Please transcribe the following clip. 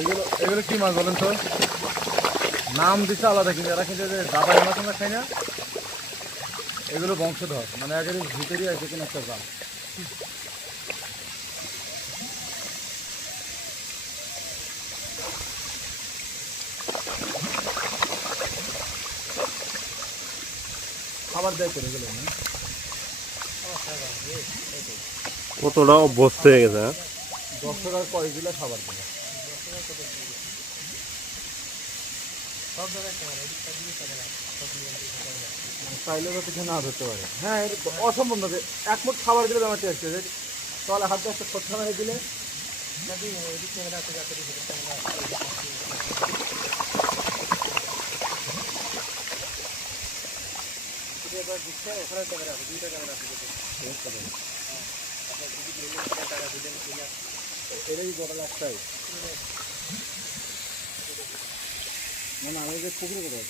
এগুলো এগুলো কি মাছ বলেন তো? নাম দিচ্ছে আলাদা, কিন্তু এরা কিন্তু দাবাই মাছ আমরা খাই না, এগুলো বংশধর, মানে একের ভিতরেই আছে কোনো একটা জাত। খাবার দেয় করে এগুলো না, কতটা অভ্যস্ত হয়ে গেছে। 10 টাকার কয়েকগুলো খাবার দেয়। চাইলে তো কিছু না ধরতে পারে। হ্যাঁ, অসম্ভব না যে এক মুঠ খাবার দিলে আমার টেস্ট আছে, তাহলে হাত দিয়ে একটা খোঁচা মেরে দিলে এটাই বড় লাগতাই না। আমি যে পুকুরে কোথাও